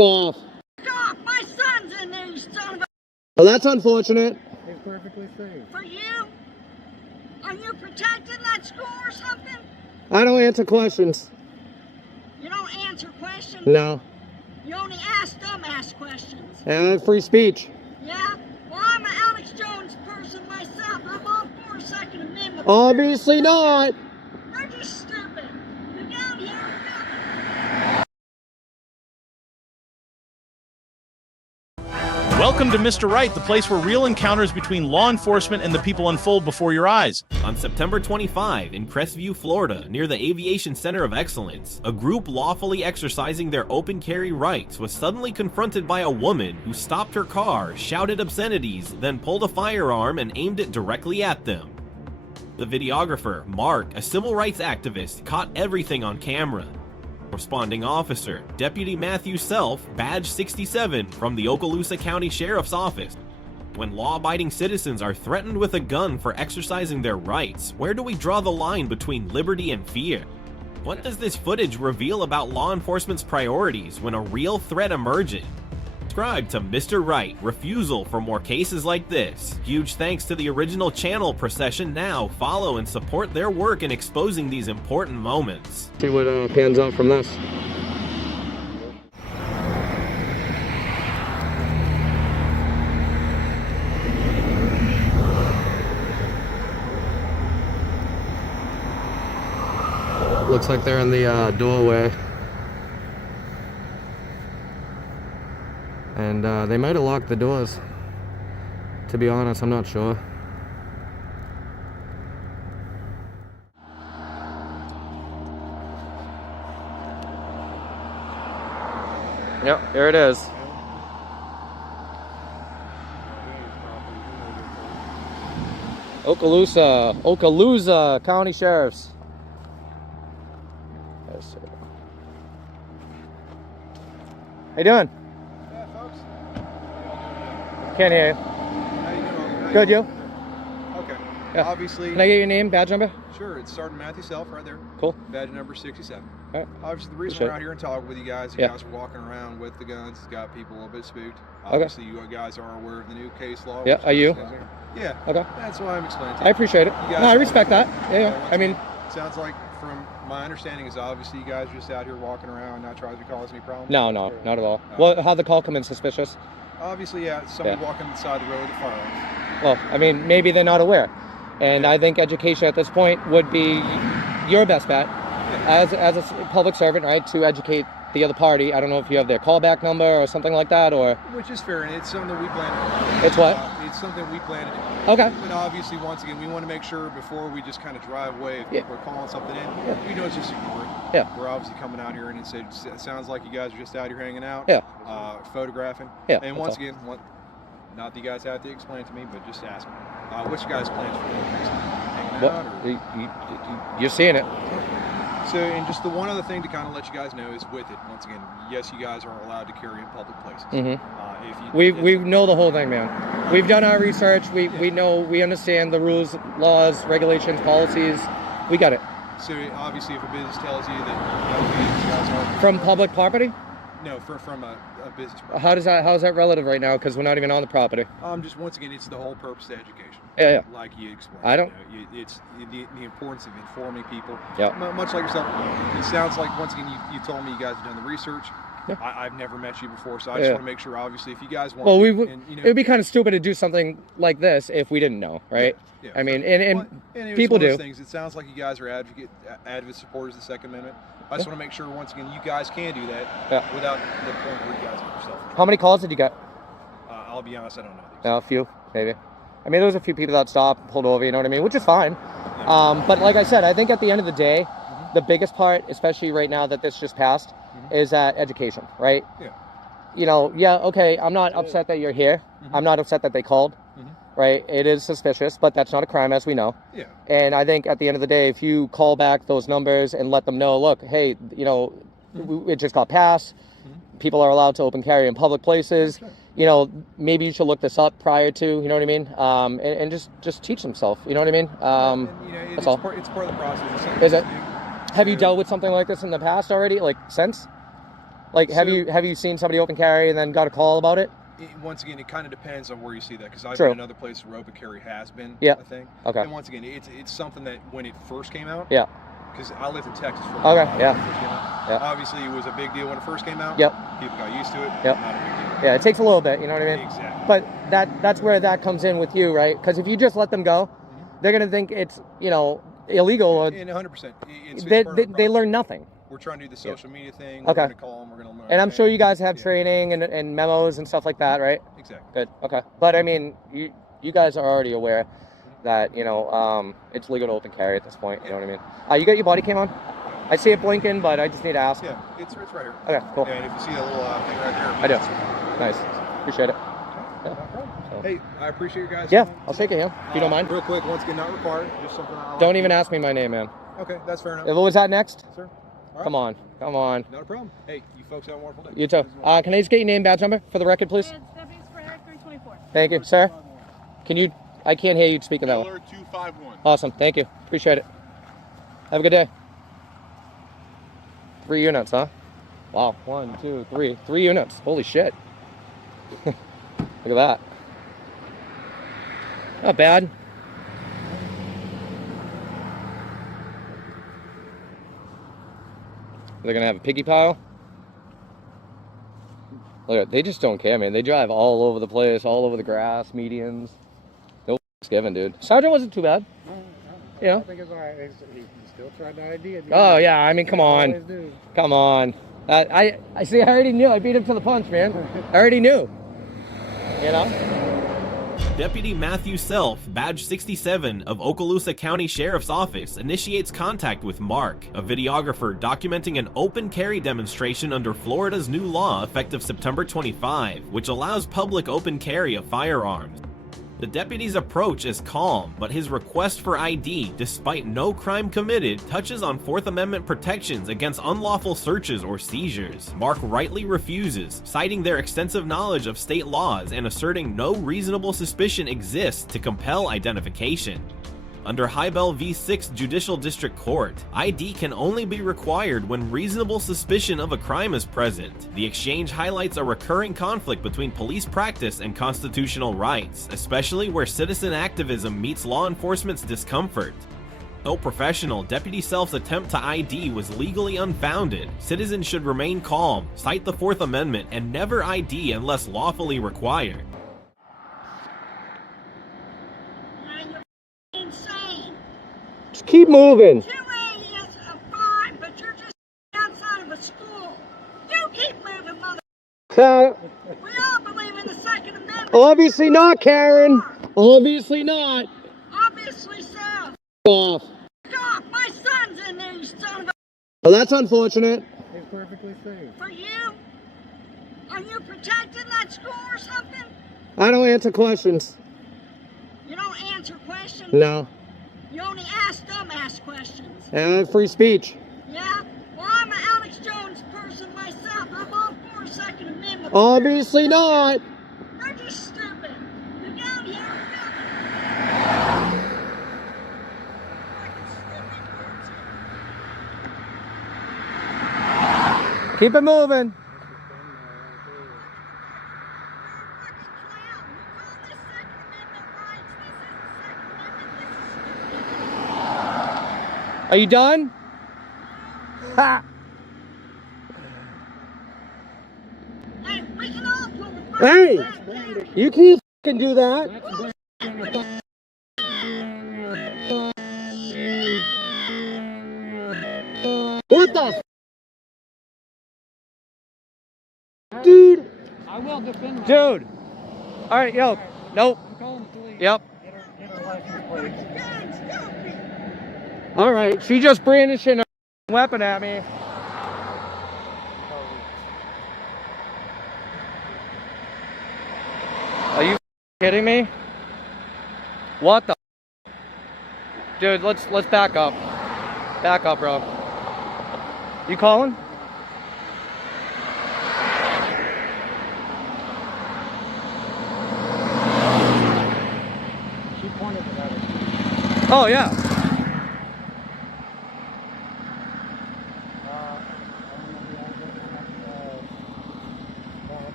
off. Off. My son's in there, you son of a... Well, that's unfortunate. He's perfectly safe. For you? Are you protecting that school or something? I don't answer questions. You don't answer questions? No. You only ask dumbass questions. And free speech. Yeah? Well, I'm an Alex Jones person myself. I'm all for Second Amendment. Obviously not. They're just stupid. You're down here. Welcome to Mr. Right, the place where real encounters between law enforcement and the people unfold before your eyes. On September 25, in Crestview, Florida, near the Aviation Center of Excellence, a group lawfully exercising their open carry rights was suddenly confronted by a woman who stopped her car, shouted obscenities, then pulled a firearm and aimed it directly at them. The videographer, Mark, a civil rights activist, caught everything on camera. Responding officer, Deputy Matthew Self, badge 67 from the Okaloosa County Sheriff's Office. When law-abiding citizens are threatened with a gun for exercising their rights, where do we draw the line between liberty and fear? What does this footage reveal about law enforcement's priorities when a real threat emerges? Subscribe to Mr. Right, Refusal for more cases like this. Huge thanks to the original channel Procession Now. Follow and support their work in exposing these important moments. See what pans out from this. Looks like they're in the doorway. And they might have locked the doors. To be honest, I'm not sure. Yep, here it is. Okaloosa County Sheriff's. Yes, sir. How you doing? Can't hear you. How you doing? Good, you? Okay. Yeah. Obviously. Can I get your name, badge number? Sure. It's Sergeant Matthew Self right there. Cool. Badge number 67. All right. Obviously, the reason Appreciate we're out here and talking with you guys are walking around with the guns. It's got people a little bit spooked. Obviously, you guys are aware of the new case law. Yeah. Are you? Yeah. Okay. That's why I'm explaining to you. I appreciate it. No, I respect that. Yeah. I mean, sounds like from my understanding is obviously you guys are just out here walking around, not trying to cause any problems. no, not at all. Well, how'd the call come in suspicious? Obviously, yeah. Somebody walking on the side of the road with a firearm. Well, I mean, maybe they're not aware. And I think education at this point would be your best bet as a public servant, right, to educate the other party. I don't know if you have their callback number or something like that, or... Which is fair, and it's something we plan to do. It's what? It's something we plan to do. Okay. But obviously, once again, we want to make sure before we just kind of drive away, if we're calling something in, we know it's just ignore it. Yeah. We're obviously coming out here and it sounds like you guys are just out here hanging out. Yeah. Photographing. Yeah. And once again, not that you guys have to explain to me, but just ask me. What's your guys' plans for hanging out? You're seeing it. So, and just the one other thing to kind of let you guys know is with it, once again, yes, you guys are allowed to carry in public places. Mm-hmm. We know the whole thing, man. We've done our research. We understand the rules, laws, regulations, policies. We got it. So obviously, if a business tells you that you guys are from public property. No, from a business property. How is that relative right now? Because we're not even on the property. Just once again, it's the whole purpose of education. Yeah. Like you explained. I don't. It's the importance of informing people. Yeah. Much like yourself. It sounds like once again you told me you guys have done the research. Yeah. I've never met you before, so I just want to make sure. Obviously, if you guys want. Well, it would be kind of stupid to do something like this if we didn't know, right? Yeah. I mean, and people do. Things. It sounds like you guys are advocate supporters of the Second Amendment. I just want to make sure once again you guys can do that without the point where you guys get yourself. How many calls did you get? I'll be honest, I don't know. A few, maybe. I mean, there was a few people that stopped, pulled over, you know what I mean, which is fine. But like I said, I think at the end of the day, the biggest part, especially right now that this just passed, is that education, right? Yeah. You know, okay, I'm not upset that you're here. I'm not upset that they called, right? It is suspicious, but that's not a crime, as we know. Yeah. And I think at the end of the day, if you call back those numbers and let them know, look, hey, you know, it just got passed. People are allowed to open carry in public places. You know, maybe you should look this up prior to, you know what I mean? And just teach themselves, you know what I mean? That's all. It's part of the process. Is it? Have you dealt with something like this in the past already, like since? Like, have you seen somebody open carry and then got a call about it? Once again, it kind of depends on where you see that, because I've True. been in other places where open carry has been Yeah. a thing. Okay. And once again, it's something that when it first came out. Yeah. Because I lived in Texas for a Okay. while. Yeah. Obviously, it was a big deal when it first came out. Yep. People got used to it. Yep. Not a big deal. Yeah, it takes a little bit, you know what I mean? Exactly. But that's where that comes in with you, right? Because if you just let them go, they're gonna think it's, you know, illegal. Or And 100%. they learn nothing. We're trying to do the social media thing. Okay. We're going to call them. We're going to learn. And I'm sure you guys have training and memos and stuff like that, right? Exactly. Good. Okay. But I mean, you guys are already aware that, you know, it's legal to open carry at this point. You know what I mean? You got your body cam on? I see it blinking, but I just need to ask. Yeah, it's right here. Okay, cool. And if you see that little thing right there, I do. Nice. Appreciate it. No problem. Hey, I appreciate you guys. Yeah, I'll shake it, yeah, if you don't mind. Real quick, once again, not required. Just something I like. Don't even ask me my name, man. Okay, that's fair enough. What was that next? Sir. All right. Come on. Not a problem. Hey, you folks have a wonderful day. You too. Can I just get your name, badge number for the record, please? It's Deputies for Act 324. Thank you, sir. Can you? I can't hear you speaking that way. 251. Awesome. Thank you. Appreciate it. Have a good day. 3 units, huh? Wow. 1, 2, 3. 3 units. Holy shit. Look at that. Not bad. They're gonna have a piggy pile. Look, they just don't care, man. They drive all over the place, all over the grass, medians. No given, dude. Sergeant wasn't too bad. You know? I think it's alright. He still tried to ID it. Oh yeah, I mean, come on, come on. I see. I already knew. I beat him to the punch, man. I already knew. You know. Deputy Matthew Self, Badge 67 of Okaloosa County Sheriff's Office, initiates contact with Mark, a videographer documenting an open carry demonstration under Florida's new law effective September 25, which allows public open carry of firearms. The deputy's approach is calm, but his request for ID, despite no crime committed, touches on Fourth Amendment protections against unlawful searches or seizures. Mark rightly refuses, citing their extensive knowledge of state laws and asserting no reasonable suspicion exists to compel identification. Under Hybel v. 6 Judicial District Court, ID can only be required when reasonable suspicion of a crime is present. The exchange highlights a recurring conflict between police practice and constitutional rights, especially where citizen activism meets law enforcement's discomfort. Though professional, Deputy Self's attempt to ID was legally unfounded. Citizens should remain calm, cite the Fourth Amendment, and never ID unless lawfully required. Just keep moving. 280 is fine, but you're just outside of a school. You keep moving, mother. We all believe in the Second Amendment. Obviously not, Karen. Obviously not. Obviously so. Off. God, my son's in there, you son of a... Well, that's unfortunate. He's perfectly safe. For you? Are you protecting that school or something? I don't answer questions. You don't answer questions? No. You only ask dumbass questions. And free speech. Yeah? Well, I'm an Alex Jones person myself. I'm all for Second Amendment. Obviously not. You're just stupid. You're down here. Keep it moving. Are you done? Ha! Hey, we can all pull the Hey! front. You can't fucking do that. What the f? Dude! I will defend my... Dude! Alright, yo. Nope. I'm calling the police. Yep. Get her license plate. Alright, she just brandishing a weapon at me. Are you kidding me? What the? Dude, let's back up. Back up, bro. You calling? She pointed it at us. Oh yeah.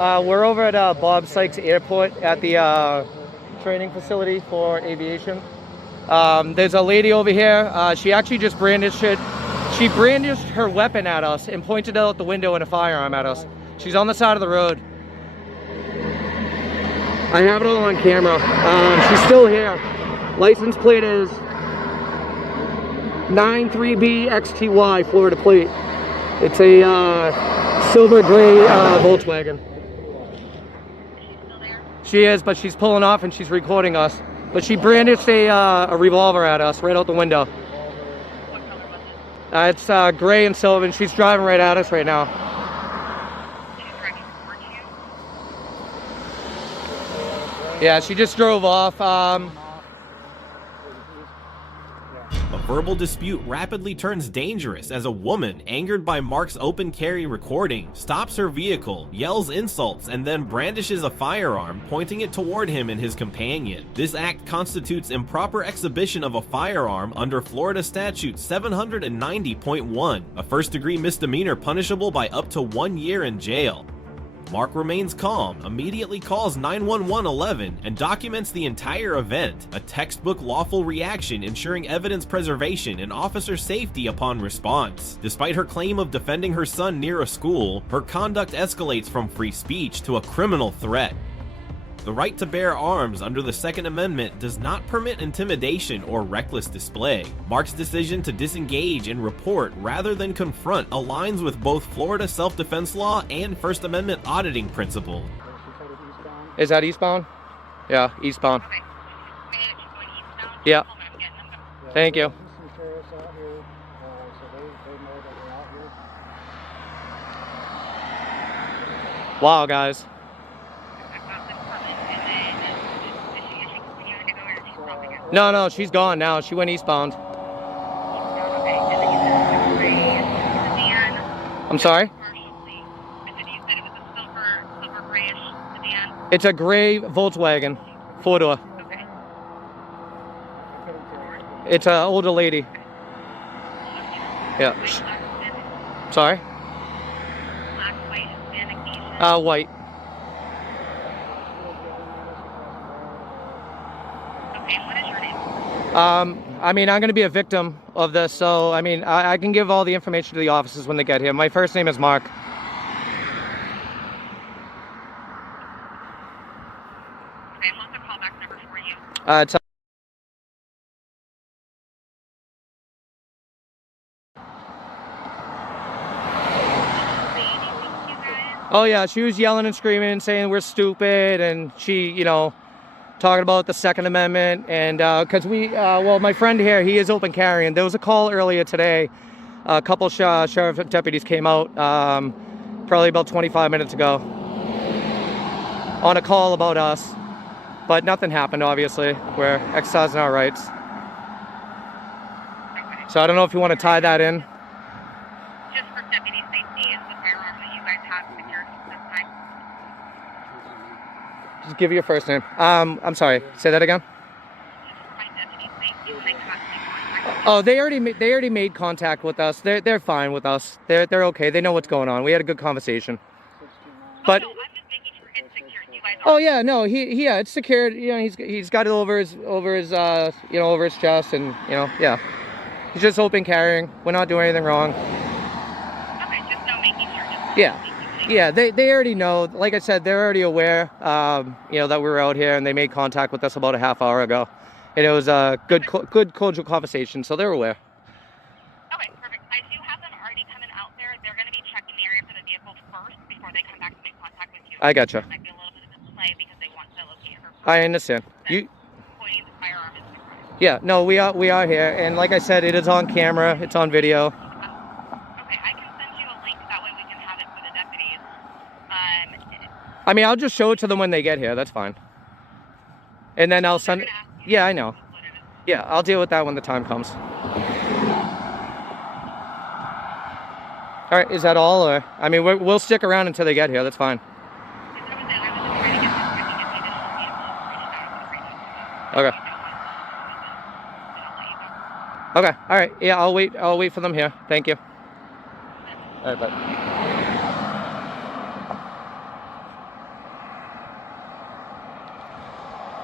We're over at Bob Sykes Airport at the training facility for aviation. There's a lady over here. She actually just brandished it. She brandished her weapon at us and pointed out the window and a firearm at us. She's on the side of the road. I have it all on camera. She's still here. License plate is 93BXTY, Florida plate. It's a silver gray Volkswagen. She is, but she's pulling off and she's recording us. But she brandished a revolver at us right out the window. What color was it? It's gray and silver, and she's driving right at us right now. She's driving towards you? Yeah, she just drove off. A verbal dispute rapidly turns dangerous as a woman, angered by Mark's open carry recording, stops her vehicle, yells insults, and then brandishes a firearm, pointing it toward him and his companion. This act constitutes improper exhibition of a firearm under Florida Statute 790.1, a first-degree misdemeanor punishable by up to 1 year in jail. Mark remains calm, immediately calls 911 and documents the entire event, a textbook lawful reaction ensuring evidence preservation and officer safety upon response. Despite her claim of defending her son near a school, her conduct escalates from free speech to a criminal threat. The right to bear arms under the Second Amendment does not permit intimidation or reckless display. Mark's decision to disengage and report rather than confront aligns with both Florida self-defense law and First Amendment auditing principle. Is that eastbound? Yeah, eastbound. Okay. Manage going eastbound. Yeah. Hold on, I'm getting them. Thank you. Some sheriffs out here, so they know that we're out here. Wow, guys. I've got this coming, and then is she continuing to go, or is she stopping it? No, she's gone now. She went eastbound. Okay, and then you said it was a gray sedan. I'm sorry? Partially. And then you said it was a silver grayish sedan. It's a gray Volkswagen, four-door. Okay. It's an older lady. Yeah. Sorry? Black, white, Hispanic, Asian. White. Okay, and what is your name? I mean, I'm going to be a victim of this, so, I mean, I can give all the information to the officers when they get here. My first name is Mark. Okay, and what's the callback number for you? It's Say anything to you guys? Oh yeah, she was yelling and screaming and saying we're stupid, and she, you know, talking about the Second Amendment, and because well, my friend here, he is open carrying. There was a call earlier today. A couple sheriff deputies came out probably about 25 minutes ago on a call about us, but nothing happened. Obviously, we're exercising our rights. Okay. So I don't know if you want to tie that in. Just for deputy safety, is the firearm that you guys have secured this time? Just give your first name. I'm sorry. Say that again. Just for my deputy safety when they come out to make contact. Oh, they already made contact with us. They're fine with us. They're okay. They know what's going on. We had a good conversation. But Oh, no, I'm just making sure it's secured. You guys oh are. yeah, no, yeah, it's secured. You know, he's got it over his over his chest, and you know, yeah. He's just open carrying. We're not doing anything wrong. Okay, just no making sure. Just Yeah. making sure. Yeah, they already know. Like I said, they're already aware. You know, that we were out here, and they made contact with us about a half hour ago, and it was a good cordial conversation. So they're aware. Okay, perfect. I do have them already coming out there. They're going to be checking the area for the vehicle first before they come back to make contact with you. I gotcha. There might be a little bit of display because they want to locate her. I understand. Then pointing the firearm is the crime. Yeah, no, we are here, and like I said, it is on camera. It's on video. Okay, I can send you a link. That way we can have it for the deputies. I mean, I'll just show it to them when they get here. That's fine. And then I'll they're send. gonna ask you Yeah, I to know. upload it. Yeah, I'll deal with that when the time comes. All right, is that all, or I mean, we'll stick around until they get here. That's fine. Because I was just trying to get this, I can get the additional vehicle reached out with the Okay. I'll let you go. Okay. All right. Yeah, I'll wait for them here. Thank you. All right, bye.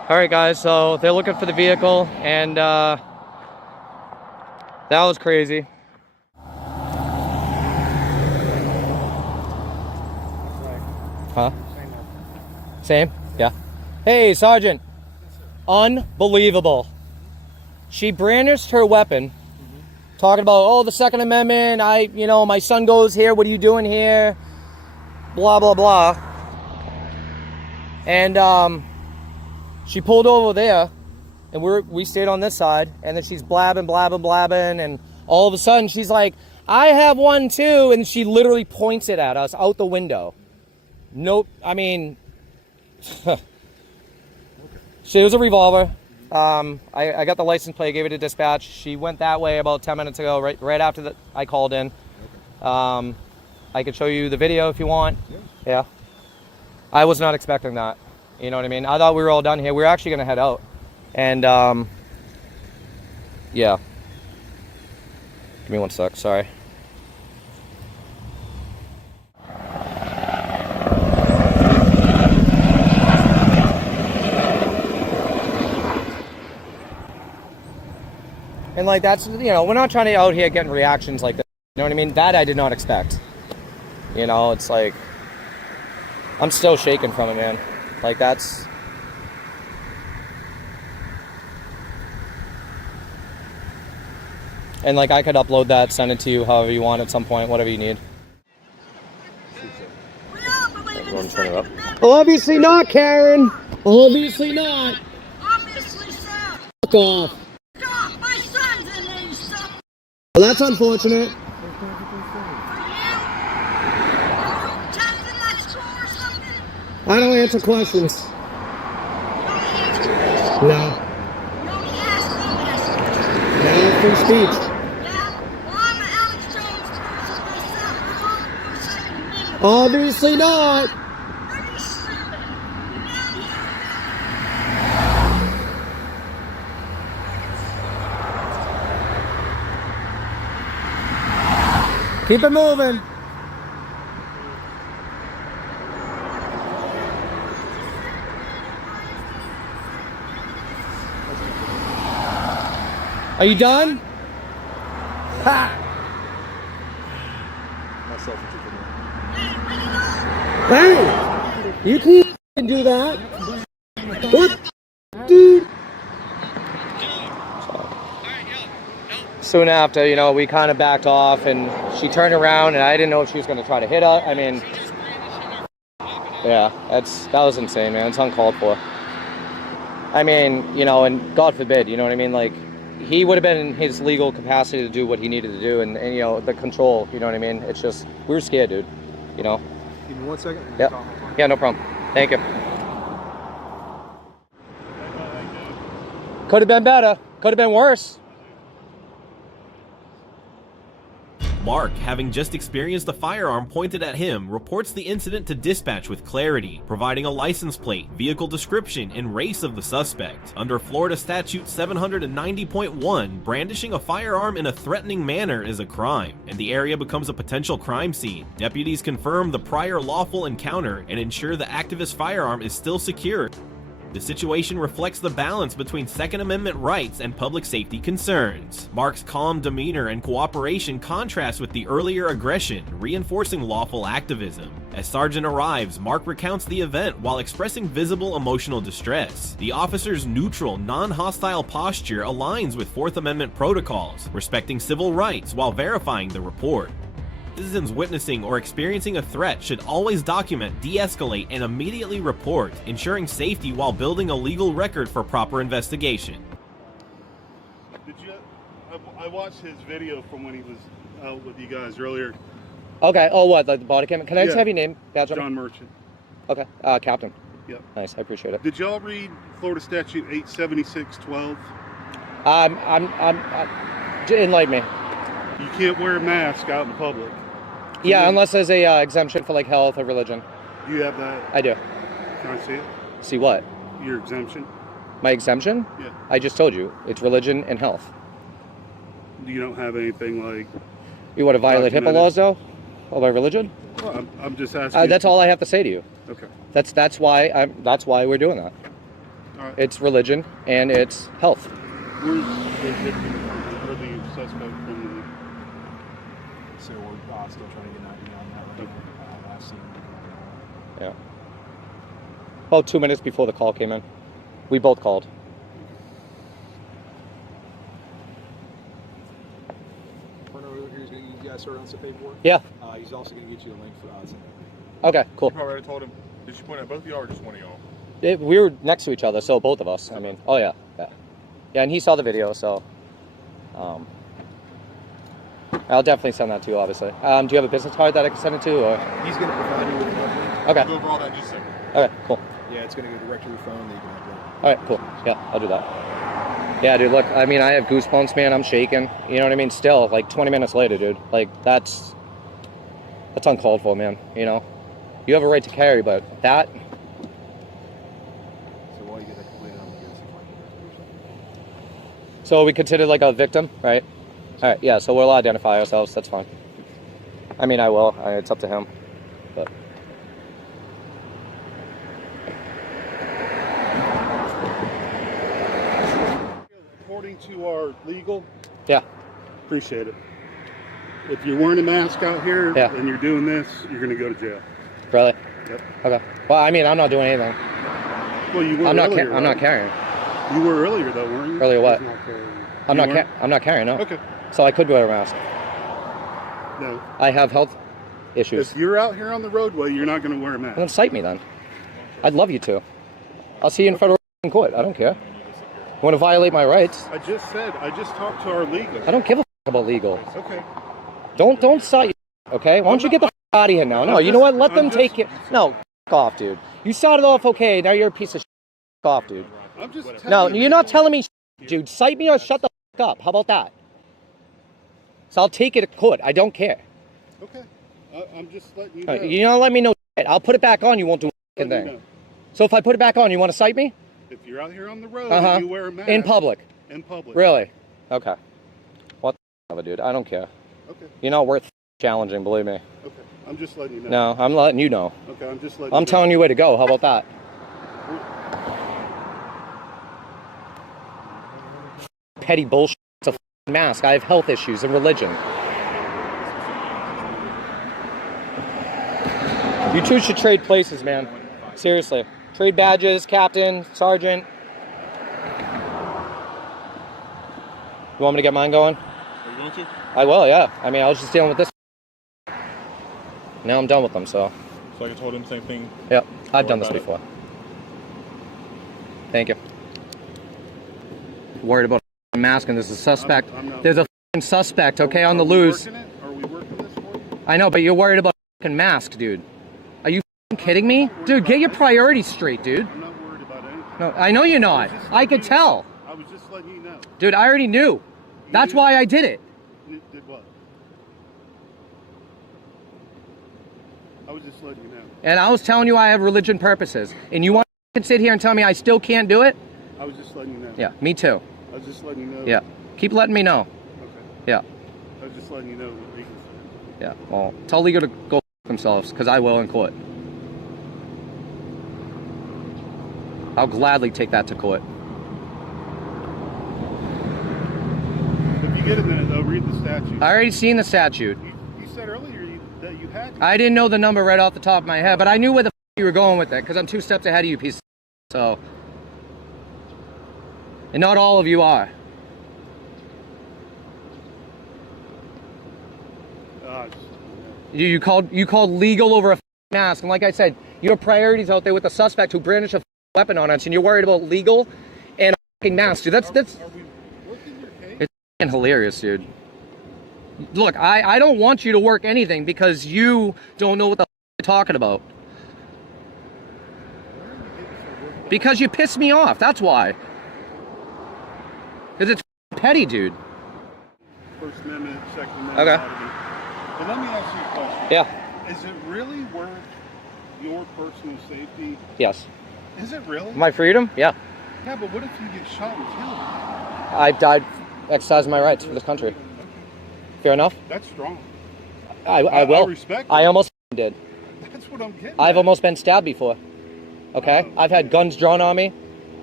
All right, guys, so they're looking for the vehicle, and that was crazy. Huh? Same? Yeah. Hey, Sergeant. Unbelievable. She brandished her weapon, talking about, oh, the Second Amendment, my son goes here, what are you doing here? Blah, blah, blah. And she pulled over there, and we stayed on this side, and then she's blabbing, and all of a sudden she's like, I have one too, and she literally points it at us out the window. Nope, I mean, she was a revolver. I got the license plate, gave it to dispatch. She went that way about 10 minutes ago, right after I called in. I could show you the video if you want. Yeah. I was not expecting that. You know what I mean? I thought we were all done here. We were actually going to head out. And, yeah. Give me one sec, sorry. And like, that's, we're not trying to out here getting reactions like this. You know what I mean? That I did not expect. It's like, I'm still shaking from it, man. Like, that's... And like, I could upload that, send it to you however you want at some point, whatever you need. We all believe in the Second Amendment. Obviously not, Karen. Obviously not. Obviously so. Fuck off. God, my son's in these stuff. Well, that's unfortunate. For you? Are you attending that school or something? I don't answer questions. You don't answer questions. No. You only ask, don't ask. No free speech. Yeah? Well, I'm an Alex Jones person myself. I'm all for the Second Amendment. Obviously not. Are you stupid? You're down here. Keep it moving. Are you done? Ha! Hey! You can do that. What? Dude? Soon after, we kind of backed off, and she turned around, and I didn't know if she was going to try to hit us. I mean, yeah, that was insane, man. It's uncalled for. I mean, and God forbid, you know what I mean? Like, he would have been in his legal capacity to do what he needed to do, and the control, you know what I mean? It's just, we were scared, dude, Give me 1 second. Yeah. Yeah, no problem. Thank you. Could have been better. Could have been worse. Mark, having just experienced a firearm pointed at him, reports the incident to dispatch with clarity, providing a license plate, vehicle description, and race of the suspect. Under Florida Statute 790.1, brandishing a firearm in a threatening manner is a crime, and the area becomes a potential crime scene. Deputies confirm the prior lawful encounter and ensure the activist's firearm is still secure. The situation reflects the balance between Second Amendment rights and public safety concerns. Mark's calm demeanor and cooperation contrast with the earlier aggression, reinforcing lawful activism. As Sergeant arrives, Mark recounts the event while expressing visible emotional distress. The officer's neutral, non-hostile posture aligns with Fourth Amendment protocols, respecting civil rights while verifying the report. Citizens witnessing or experiencing a threat should always document, de-escalate, and immediately report, ensuring safety while building a legal record for proper investigation. I watched his video from when he was out with you guys earlier. Okay. Oh, what? Like the body cam? Can I just have your name? Badge John Merchant. Okay. Captain. Yep. Nice. I appreciate it. Did y'all read Florida Statute 876.12? Enlighten me. You can't wear a mask out in public. Yeah, unless there's a exemption for like health or religion. You have that? I do. Can I see it? See what? Your exemption? My exemption? Yeah. I just told you. It's religion and health. You don't have anything like... You want to violate HIPAA laws though? Oh, by religion? Well, I'm just asking. That's all I have to say to you. Okay. That's why we're doing that. right. It's religion and it's health. Where's the victim or the suspect from So we're still trying to get an idea on that right now. Last scene. Yeah. About 2 minutes before the call came in. We both called. You guys started on some paperwork? Yeah. He's also going to get you a link for something. Okay, cool. You already told him. Did you point at both of y'all or just one of y'all? We were next to each other, so both of us. I mean, oh yeah, yeah. Yeah, and he saw the video, so I'll definitely send that to you, obviously. Do you have a business card that I can send it to, or? He's going to provide you with a link. Okay. Go over all that in just a second. Okay, cool. Yeah, it's going to go direct to your phone. That you can upload. All right, cool. Yeah, I'll do that. Yeah, dude, look, I mean, I have goosebumps, man. I'm shaking. You know what I mean? Still, like 20 minutes later, dude. Like, that's uncalled for, man. You know? You have a right to carry, but that... So while you get that completed, I'm going to get a 6-line. So we consider like a victim, right? All right, yeah, so we'll identify ourselves. That's fine. I mean, I will. It's up to him. But... According to our legal, Yeah. appreciate it. If you're wearing a mask out here Yeah. and you're doing this, you're going to go to jail. Really? Yep. Okay. Well, I mean, I'm not doing anything. Well, you were I'm not. earlier, I'm not right? carrying. You were earlier, though, weren't you? Earlier what? Not carrying. I'm You not. weren't? I'm not carrying. No. Okay. So I could wear a mask. No. I have health issues. If you're out here on the roadway, you're not going to wear a mask. Then cite me then. I'd love you to. I'll see you in federal court. I don't care. You want to violate my rights? I just talked to our legal. I don't give a about legal. Okay. Don't cite you. Okay. Why don't you get the out of here now? No. You know what? Let them take it. No. Off, dude. You started off okay. Now you're a piece of off, dude. I'm just No, telling you. you're not telling me, dude. Cite me or shut the up. How about that? So I'll take it to court. I don't care. Okay. I'm just letting you know. You don't let me know. I'll put it back on. You won't do a Letting you thing. know. So if I put it back on, you want to cite me? If you're out here on the road and you wear a mask. In public. In public. Really? Okay. What the dude? I don't care. Okay. You're not worth challenging, believe me. Okay. I'm just letting you know. No, I'm letting you know. Okay. I'm just letting I'm you know. telling you where to go. How about that? Petty bullshit. It's a mask. I have health issues and religion. You two should trade places, man. Seriously. Trade badges, captain, sergeant. You want me to get mine going? Are you going to? I will, yeah. I mean, I was just dealing with this. Now I'm done with them, so. So I told him the same thing. Yep, I've Don't done worry this about before. Thank you. Worried about a mask and there's a suspect. I'm not There's a suspect, okay, on the loose. Are we working this for you? I know, but you're worried about a mask, dude. Are you kidding me? Dude, get your priorities straight, dude. I'm not worried about anything. No, I know you're not. I could tell. I was just letting you know. Dude, I already knew. That's why I did it. You did what? I was just letting you know. And I was telling you I have religion purposes. And you want to sit here and tell me I still can't do it? I was just letting you know. Yeah, me too. I was just letting you know. Yeah. Keep letting me know. Okay. Yeah. I was just letting you know what legal said. Yeah. Well, tell legal to go themselves, because I will in court. I'll gladly take that to court. If you get a minute, though, read the statute. I already seen the statute. You said earlier that you had to. I didn't know the number right off the top of my head, but I knew where the you were going with it, because I'm 2 steps ahead of you, piece of so. And not all of you are. You called legal over a mask, and like I said, your priorities out there with the suspect who brandished a weapon on us, and you're worried about legal and a mask, dude. That's Are we working your case? it's hilarious, dude. Look, I don't want you to work anything because you don't know what the you're talking about. Because you pissed me off. That's why. Because it's petty, dude. First Amendment, Second Amendment. Okay. And let me ask you a question. Yeah. Is it really worth your personal safety? Yes. Is it really? My freedom? Yeah. Yeah, but what if you get shot and killed? I died exercising my rights for this country. Fair enough? That's strong. I will. I respect I it. almost did. That's what I'm getting I've at. almost been stabbed before. Okay? I've had guns drawn on me.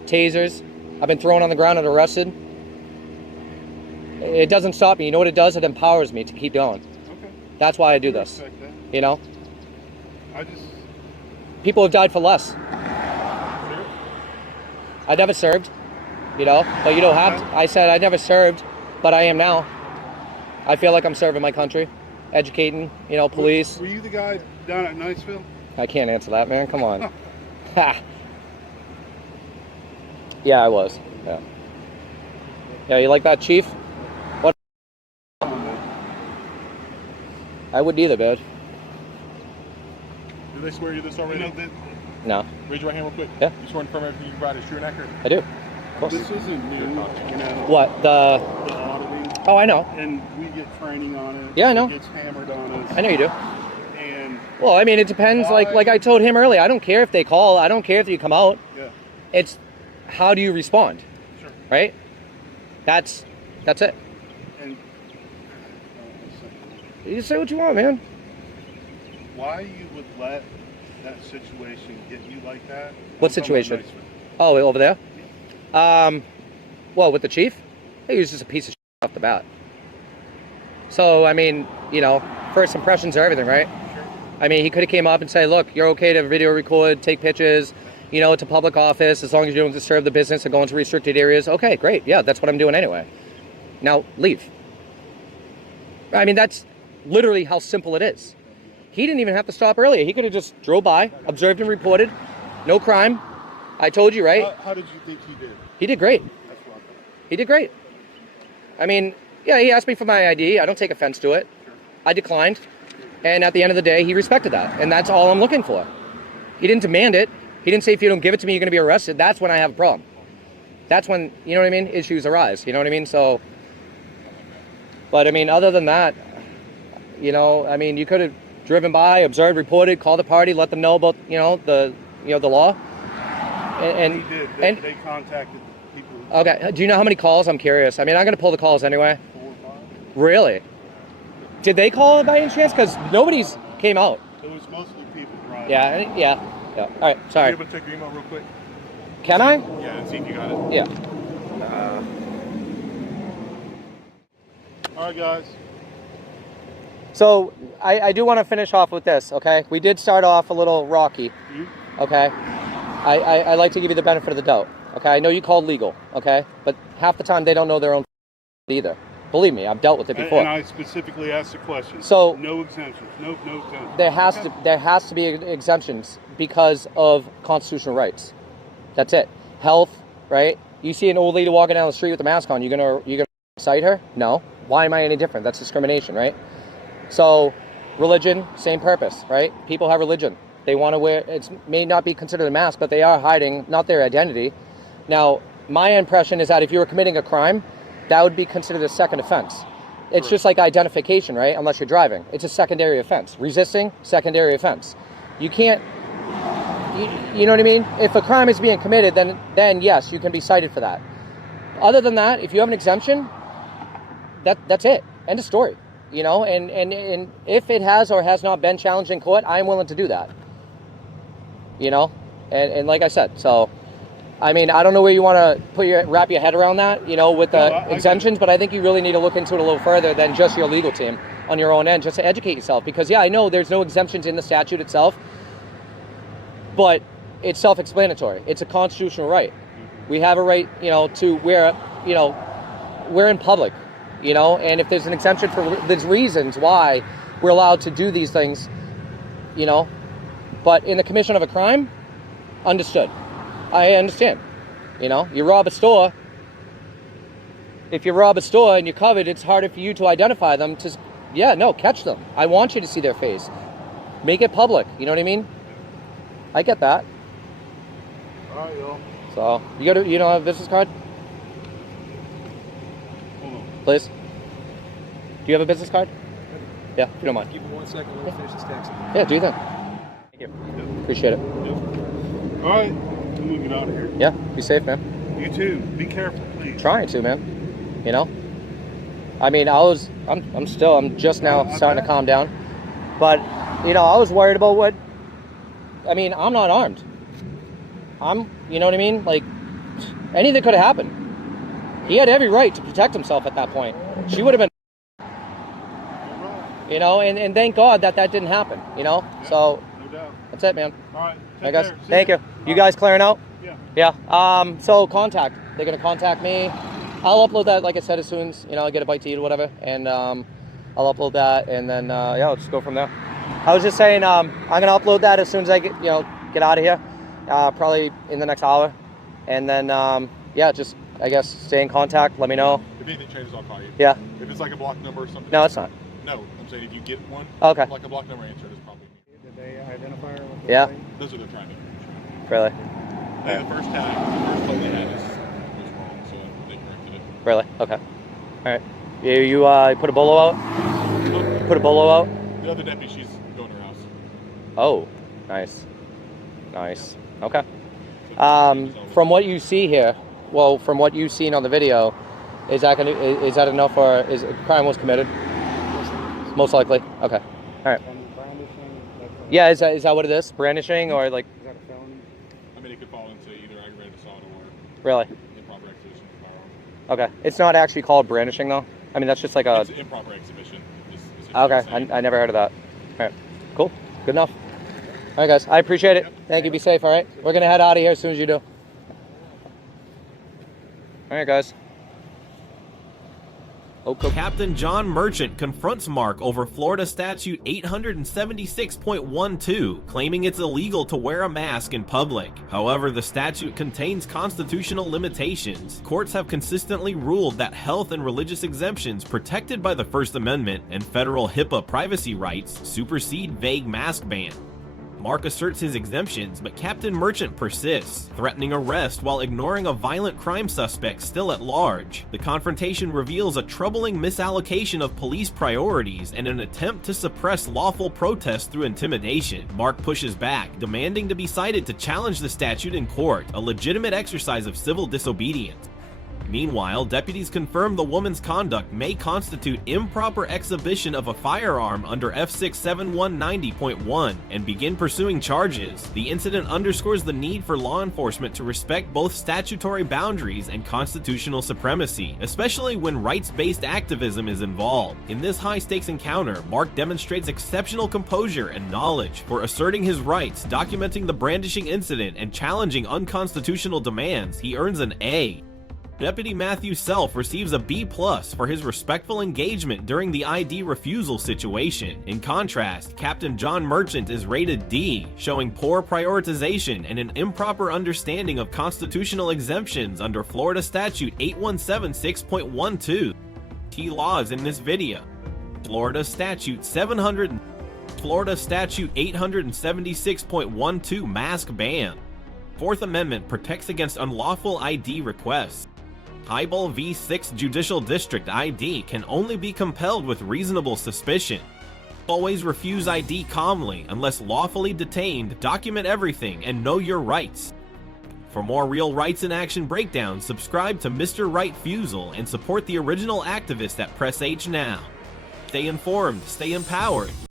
tasers. I've been thrown on the ground and arrested. It doesn't stop me. You know what it does? It empowers me to keep going. Okay. That's why I do this. Respect that. You know? I just... People have died for less. I never served, you know? But you don't have to. I said I never served, but I am now. I feel like I'm serving my country. Educating, you know, police. Were you the guy down at Niceville? I can't answer that, man. Come on. Ha. Yeah, I was. Yeah. Yeah, you like that, Chief? What? I wouldn't either, man. Did they swear you this already? No. Raise your right hand real quick. Yeah. You swear to confirm everything you provide is true and accurate? I do. Of course. This isn't new, you know. What? The auditing. Oh, I know. And we get training on it. Yeah, I know. It gets hammered on us. I know you do. And well, I mean, it depends. Like I told him earlier, I don't care if they call. I don't care if you come out. Yeah. It's how do you respond? Sure. Right? That's it. And You say what you want, man. why you would let that situation get you like that? What situation? Oh, over there? Well, with the chief, he was just a piece of shit off the bat. So, I mean, you know, first impressions are everything, right? Sure. I mean, he could have came up and say, look, you're okay to video record, take pictures, you know, to public office, as long as you don't disturb the business and go into restricted areas. Okay, great. Yeah, that's what I'm doing anyway. Now, leave. I mean, that's literally how simple it is. He didn't even have to stop earlier. He could have just drove by, observed and reported. No crime. I told you, right? How did you think he did? He did great. That's what I thought. He did great. I mean, yeah, he asked me for my ID. I don't take offense to it. I declined. And at the end of the day, he respected that. And that's all I'm looking for. He didn't demand it. He didn't say, if you don't give it to me, you're going to be arrested. That's when I have a problem. That's when, you know what I mean? Issues arise. You know what I mean? So, but I mean, other than that, you know, I mean, you could have driven by, observed, reported, called the party, let them know about, the law. And he did. and They contacted people. Okay. Do you know how many calls? I'm curious. I mean, I'm going to pull the calls anyway. 4 or 5. Really? Did they call by any chance? Because nobody's came out. It was mostly people driving. Yeah. All right. Sorry. You able to check your email real quick? Can I? Yeah, and see if you got it. Yeah. All right, guys. So I do want to finish off with this, okay? We did start off a little rocky, okay? I like to give you the benefit of the doubt, okay? I know you called legal, okay? But half the time they don't know their own either. Believe me, I've dealt with it before. And I specifically asked the question. So no exemptions. No exemptions. There has to be exemptions because of constitutional rights. That's it. Health, right? You see an old lady walking down the street with a mask on, you gonna cite her? No. Why am I any different? That's discrimination, right? So, religion, same purpose, right? People have religion. They want to wear, it may not be considered a mask, but they are hiding, not their identity. Now, my impression is that if you were committing a crime, that would be considered a second offense. It's just like identification, right? Unless you're driving. It's a secondary offense. Resisting, secondary offense. You can't, you know what I mean? If a crime is being committed, then yes, you can be cited for that. Other than that, if you have an exemption, that's it. End of story. You know, and if it has or has not been challenged in court, I'm willing to do that. You know, and like I said, so, I mean, I don't know where you want to wrap your head around that, you know, with the exemptions, but I think you really need to look into it a little further than just your legal team on your own end, just to educate yourself. Because, yeah, I know there's no exemptions in the statute itself, but it's self-explanatory. It's a constitutional right. We have a right, you know, to where, you know, we're in public. You know, and if there's an exemption there's reasons why we're allowed to do these things, you know, but in the commission of a crime, understood. I understand. You know, you rob a store. If you rob a store and you're covered, it's harder for you to identify them. Catch them. I want you to see their face. Make it public. You know what I mean? I get that. All right, y'all. So, you don't have a business card? Please. Do you have a business card? Yeah, if you don't mind. Give me 1 second. Let me finish this text. Yeah, do that. Thank you. Yep. Appreciate it. Yep. All right. I'm going to get out of here. Yeah, be safe, man. You too. Be careful, please. Trying to, man. You know? I mean, I'm just now starting to calm down. But, you know, I was worried about I'm not armed. You know what I mean? Like, Anything could have happened. He had every right to protect himself at that point. She would have been, you know, and thank God that didn't happen, you know? Yeah, so no doubt. that's it, man. All right. I guess. Care. See Thank you. You guys clearing out? Yeah. Yeah. So contact. They're going to contact me. I'll upload that, like I said, as soon as, you know, I get a bite to eat or whatever. And I'll upload that, and then, yeah, I'll just go from there. I was just saying, I'm going to upload that as soon as I get out of here. Probably in the next hour. And then, yeah, just, I guess, stay in contact. Let me know. If anything changes, I'll call you. Yeah. If it's like a block number or something. No, it's not. No, I'm saying if you get one. Okay. Like a block number answer, it's probably me. Did they identify her? With Yeah. Those are they're trying to. Really? Yeah, the first phone they had was wrong, so they corrected it. Really? Okay. All right. You put a bolo out? Put a bolo out? The other deputy, she's going to her house. Oh, nice. Nice. Okay. From what you see here, well, from what you've seen on the video, is that enough, or is a crime was committed? Most likely. Okay. All right. And brandishing, Yeah, is that what it is? Brandishing, or like? is that a felony? I mean, it could fall into either aggravated assault or Really? improper exhibition of a firearm. Okay. It's not actually called brandishing, though. I mean, that's just like a. It's improper exhibition. Is essentially Okay. the same. I never heard of that. All right. Cool. Good enough. All right, guys. I appreciate it. Thank you. Be safe. All right. We're gonna head out of here as soon as you do. All right, guys. Okay. Captain John Merchant confronts Mark over Florida Statute 876.12, claiming it's illegal to wear a mask in public. However, the statute contains constitutional limitations. Courts have consistently ruled that health and religious exemptions protected by the First Amendment and federal HIPAA privacy rights supersede vague mask ban. Mark asserts his exemptions, but Captain Merchant persists, threatening arrest while ignoring a violent crime suspect still at large. The confrontation reveals a troubling misallocation of police priorities and an attempt to suppress lawful protest through intimidation. Mark pushes back, demanding to be cited to challenge the statute in court, a legitimate exercise of civil disobedience. Meanwhile, deputies confirm the woman's conduct may constitute improper exhibition of a firearm under F67190.1 and begin pursuing charges. The incident underscores the need for law enforcement to respect both statutory boundaries and constitutional supremacy, especially when rights-based activism is involved. In this high-stakes encounter, Mark demonstrates exceptional composure and knowledge for asserting his rights, documenting the brandishing incident, and challenging unconstitutional demands. He earns an A. Deputy Matthew Self receives a B+ for his respectful engagement during the ID refusal situation. In contrast, Captain John Merchant is rated D, showing poor prioritization and an improper understanding of constitutional exemptions under Florida Statute 8176.12. Key laws in this video: Florida Statute 876.12 mask ban. Fourth Amendment protects against unlawful ID requests. Highball v. 6th Judicial District ID can only be compelled with reasonable suspicion. Always refuse ID calmly unless lawfully detained. Document everything and know your rights. For more real rights in action breakdowns, subscribe to Mr. Right Fusel and support the original activist at Press H now. Stay informed, stay empowered.